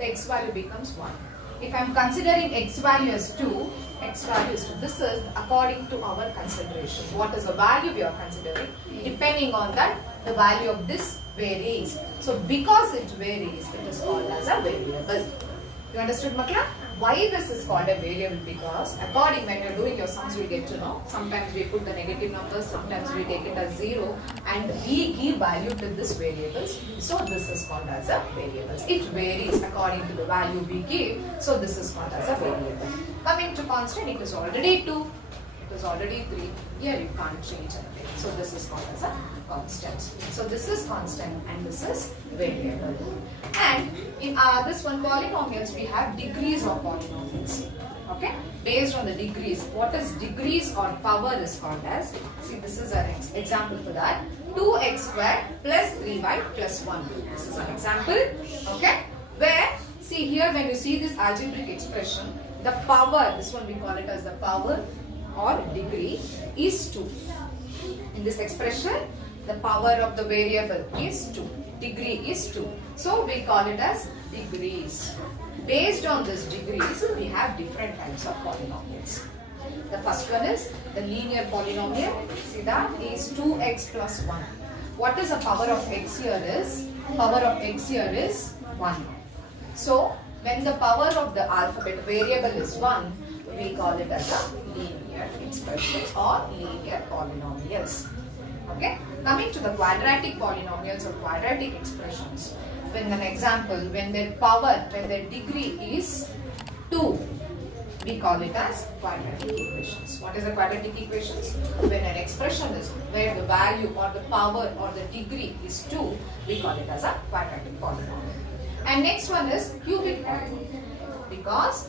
the x value becomes 1. If I am considering x value as 2, x value is 2. This is according to our consideration. What is the value we are considering? Depending on that, the value of this varies. So because it varies, it is called as a variable. You understood, Makla? Why this is called a variable? Because according, when you are doing your sums, you will get to know. Sometimes we put the negative numbers, sometimes we take it as 0, and we give value to this variables. So this is called as a variables. It varies according to the value we give. So this is called as a variable. Coming to constant, it is already 2. It is already 3. Here you can't change anything. So this is called as a constant. So this is constant and this is variable. And in this one, polynomials, we have degrees of polynomials. Okay? Based on the degrees. What is degrees or power is called as? See, this is an example for that. 2x squared plus 3y plus 1. This is an example. Okay? Where, see here when you see this algebraic expression, the power, this one we call it as the power or degree is 2. In this expression, the power of the variable is 2. Degree is 2. So we call it as degrees. Based on this degrees, we have different types of polynomials. The first one is the linear polynomial. See, that is 2x plus 1. What is the power of x here is? Power of x here is 1. So when the power of the alphabet variable is 1, we call it as a linear expression or linear polynomials. Okay? Coming to the quadratic polynomials or quadratic expressions. When an example, when their power, when their degree is 2, we call it as quadratic equations. What is the quadratic equations? When an expression is where the value or the power or the degree is 2, we call it as a quadratic polynomial. And next one is cubic polynomial. Because